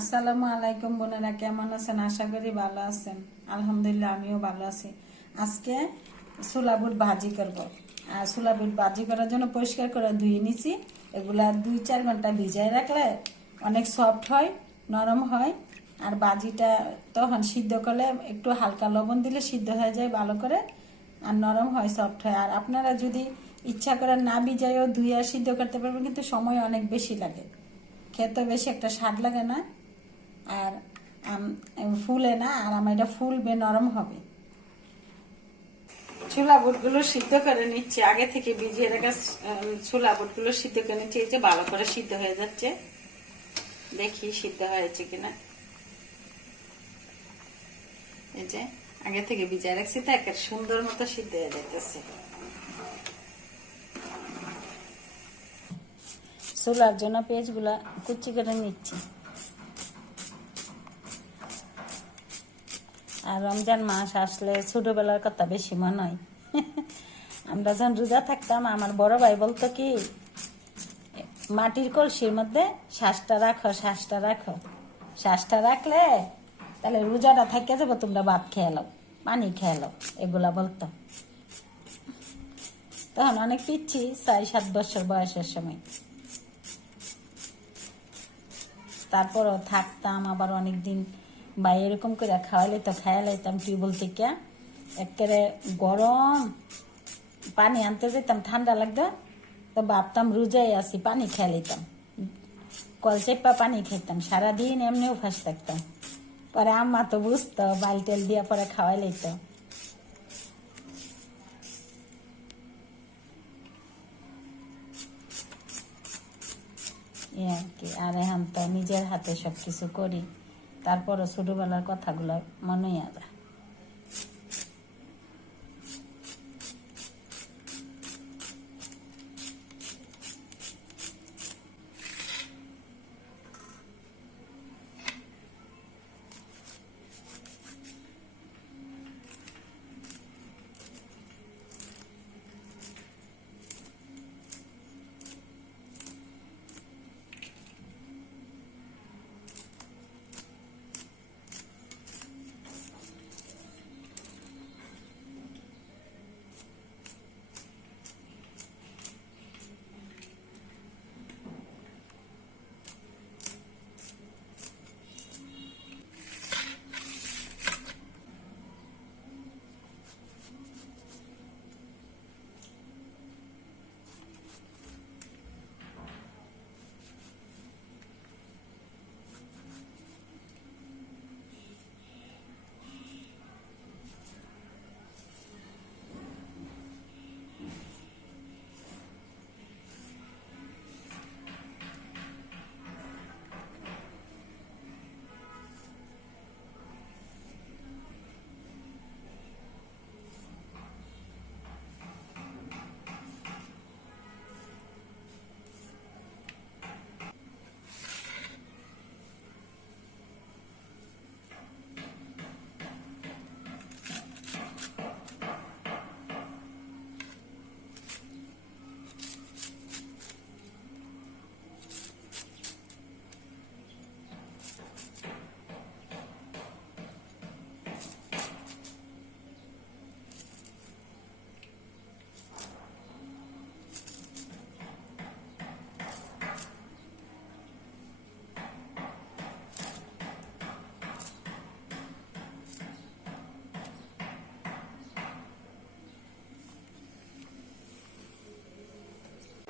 আসসালামু আলাইকুম বোনেরা, কেমন আছেন? আশা করি ভালো আছেন। আলহামদুলিল্লাহ, আমিও ভালো আছি। আজকে ছোলা বুট ভাজি করব। আর ছোলা বুট ভাজি করার জন্য পরিষ্কার করে ধুয়ে নিছি। এগুলা 2-4 ঘন্টা ভিজায় রাখলে অনেক সফট হয়, নরম হয়। আর ভাজিটা তখন সিদ্ধ করলে একটু হালকা লবণ দিলে সিদ্ধ হয়ে যায় ভালো করে, আর নরম হয়, সফট হয়। আর আপনারা যদি ইচ্ছা করেন না ভিজাইও ধুয়ে সিদ্ধ করতে পারবেন, কিন্তু সময় অনেক বেশি লাগে, খেতে বেশি একটা স্বাদ লাগে না, আর ফুলে না। আর আমার এটা ফুলবে, নরম হবে। ছোলা বুটগুলো সিদ্ধ করে নিচ্ছে, আগে থেকে ভিজিয়ে রাখা ছোলা বুটগুলো সিদ্ধ করে নিচ্ছে। এই যে ভালো করে সিদ্ধ হয়ে যাচ্ছে, দেখি সিদ্ধ হয়েছে কিনা। এই যে আগে থেকে ভিজিয়ে রাখছি, তো একটা সুন্দর মতো সিদ্ধ হয়ে যাইতেছে। ছোলার জন্য পেঁয়াজগুলা কুচি করে নিচ্ছি। আর রমজান মাস আসলে ছোটবেলার কথা বেশি মনে হয়। আমরা যখন রোজা থাকতাম, আমার বড় ভাই বলতো কি, মাটির কলসির মধ্যে শ্বাসটা রাখো, শ্বাসটা রাখো, শ্বাসটা রাখলে তাহলে রোজাটা থাকে যাবো, তোমরা ভাত খেয়ে নাও, পানি খেয়ে নাও, এগুলা বলতো। তখন অনেক পিচ্ছি, 6-7 বছর বয়সের সময়। তারপরও থাকতাম, আবার অনেকদিন বা এরকম করে খাওয়ালে তো খাইয়া লাইতাম টিউবওয়েল থেকে। একেবারে গরম পানি আনতে যেতাম, ঠান্ডা লাগতো, তো ভাবতাম রোজাই আছি, পানি খেয়ে লইতাম, কল চেপা পানি খাইতাম, সারাদিন এমনি উপাস থাকতাম। পরে আম্মা তো বুঝতো, বালটেল দিয়ে পরে খাওয়াই লইত। আর কি, আর এখন তো নিজের হাতে সবকিছু করি, তারপরও ছোটবেলার কথাগুলো মনে যায়।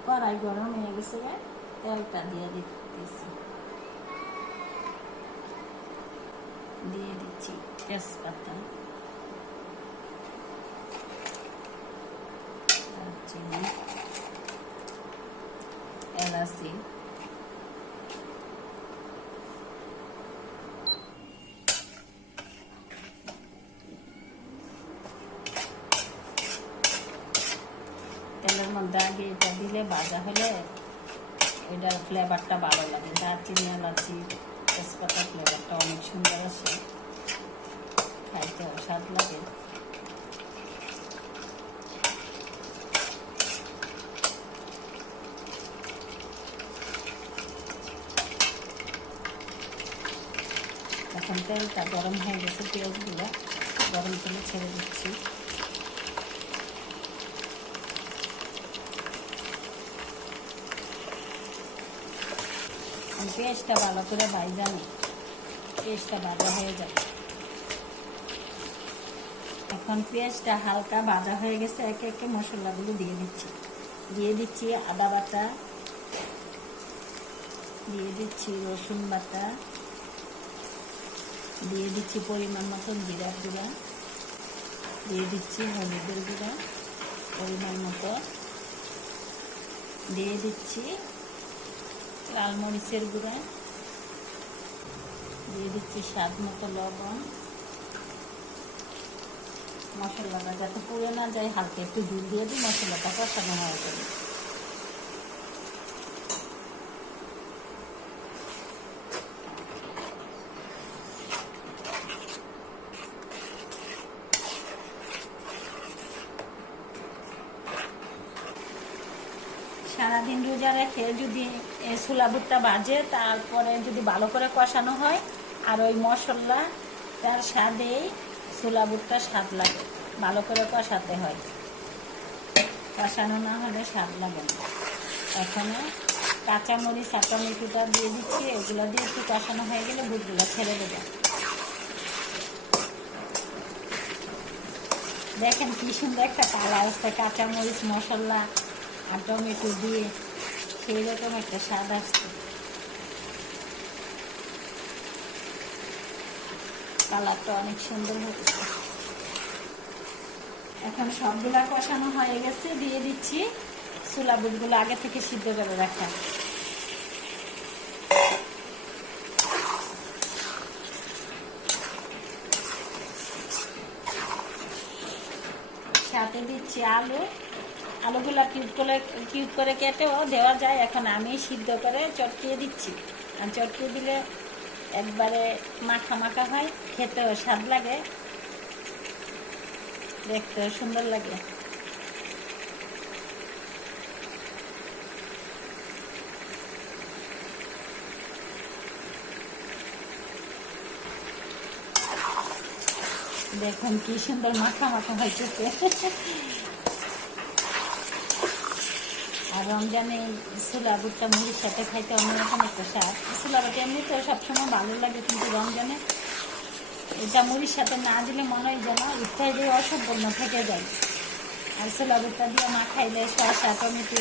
কড়াই গরম হয়ে গেছে, তেলটা দিয়ে দিতেছি, দিয়ে দিচ্ছি তেজপাতা, দারচিনি, এলাচি, তেলের মধ্যে আগে এটা দিলে ভাজা হলে এটার ফ্লেভারটা ভালো লাগে। দারচিনি, এলাচি, তেজপাতার ফ্লেভারটা অনেক সুন্দর আসে, খাইতেও স্বাদ লাগে। এখন তেলটা গরম হয়ে গেছে, পেঁয়াজগুলো গরম তেলে ছেড়ে দিচ্ছি। পেঁয়াজটা ভালো করে ভাজা নিই, পেঁয়াজটা ভাজা হয়ে যায়। এখন পেঁয়াজটা হালকা ভাজা হয়ে গেছে, একে একে মশলাগুলো দিয়ে দিচ্ছি আদা বাটা, দিয়ে দিচ্ছি রসুন বাটা, দিয়ে দিচ্ছি পরিমাণ মতো জিরার গুঁড়া, দিয়ে দিচ্ছি হলুদের গুঁড়া পরিমাণ মতো, দিয়ে দিচ্ছি লাল মরিচের গুঁড়া, দিয়ে দিচ্ছি স্বাদ মতো লবণ। মশলাটা যাতে পুড়ে না যায় হালকা একটু দুধ দিয়ে দিই, মশলাটা কষানো হয়ে যাবে। সারাদিন রোজা রেখে যদি ছোলা বুটটা বাজে, তারপরে যদি ভালো করে কষানো হয় আর ওই মশলা তার স্বাদেই ছোলা বুটটা স্বাদ লাগে। ভালো করে কষাতে হয়, কষানো না হলে স্বাদ লাগে না। এখানে কাঁচামরিচ আর টমেটোটা দিয়ে দিচ্ছি, এগুলো দিয়ে একটু কষানো হয়ে গেলে বুটগুলো ছেড়ে দেবে। দেখেন কি সুন্দর একটা কালার আসছে, কাঁচামরিচ মশলা আর টমেটো দিয়ে সেই রকম একটা স্বাদ আসছে। কালারটা অনেক সুন্দর হচ্ছে। এখন সবগুলা কষানো হয়ে গেছে, দিয়ে দিচ্ছি ছোলা বুটগুলো আগে থেকে সিদ্ধ করে রাখা। সাথে দিচ্ছি আলুগুলা কিউব করে কেটেও দেওয়া যায়। এখন আমি সিদ্ধ করে চটকিয়ে দিচ্ছি, আর চটকিয়ে দিলে একবারে মাখা মাখা হয়, খেতেও স্বাদ লাগে, দেখতেও সুন্দর লাগে। দেখুন কি সুন্দর মাখা মাখা হয়েছে। আর রমজানে ছোলা বুটটা মুড়ির সাথে খাইতে অন্যরকম একটা স্বাদ। ছোলা বুট এমনিতে সবসময় ভালো লাগে, কিন্তু রমজানে এটা মুড়ির সাথে না দিলে মনে হয় যেন ইফতার দিয়ে অসম্পূর্ণ থেকে যায়। আর ছোলা বুটটা দিয়ে না খাইলে শসা টমেটো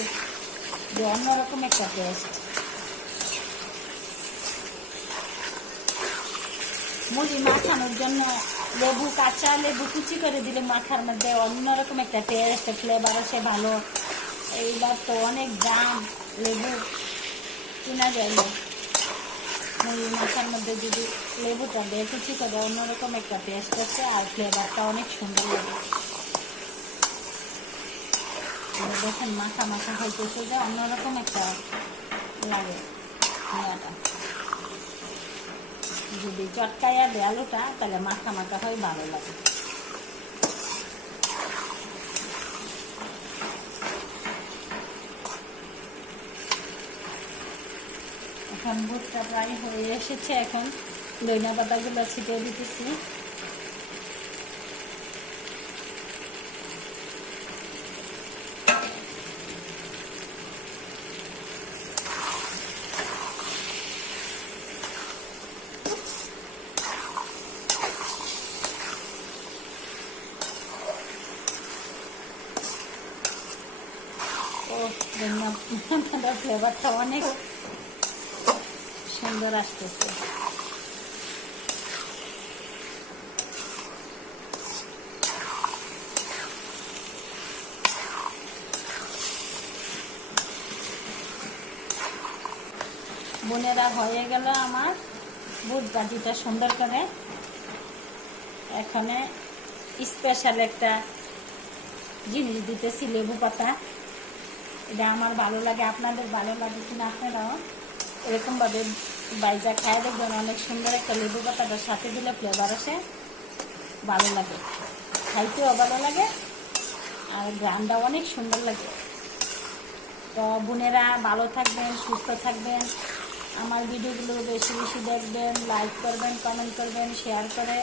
দিয়ে অন্যরকম একটা টেস্ট। মুড়ি মাখানোর জন্য কাঁচা লেবু কুচি করে দিলে মাখার মধ্যে অন্যরকম একটা টেস্ট ফ্লেভার আসে ভালো। এইবার তো অনেক দাম, লেবু কেনা যায় না। মুড়ি মাখার মধ্যে যদি লেবুটা দিয়ে কুচি করে অন্যরকম একটা টেস্ট আছে, আর ফ্লেভারটা অনেক সুন্দর লাগে। দেখেন মাখা মাখা হইতেছে, যে অন্যরকম একটা লাগে। যদি চটকাইয়া দেয় আলুটা, তাহলে মাখা মাখা হয়, ভালো লাগে। এখন বুটটা প্রায় হয়ে এসেছে, এখন ধনিয়া পাতাগুলো ছিটিয়ে দিতেছি। ধনিয়া পাতার ফ্লেভারটা অনেক সুন্দর আসতেছে। বোনেরা হয়ে গেল আমার বুট ভাজিটা সুন্দর করে। এখানে স্পেশাল একটা জিনিস দিতেছি, লেবু পাতা। এটা আমার ভালো লাগে, আপনাদের ভালো লাগে কিনা আপনারাও এরকমভাবে বাইজা খায় দেখবেন। অনেক সুন্দর একটা লেবু পাতাটার সাথে দিলে ফ্লেভার আসে, ভালো লাগে, খাইতেও ভালো লাগে, আর গ্রানটা অনেক সুন্দর লাগে। তো বোনেরা ভালো থাকবেন, সুস্থ থাকবেন, আমার ভিডিওগুলো বেশি বেশি দেখবেন, লাইক করবেন, কমেন্ট করবেন, শেয়ার করে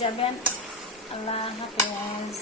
যাবেন। আল্লাহ হাফেজ।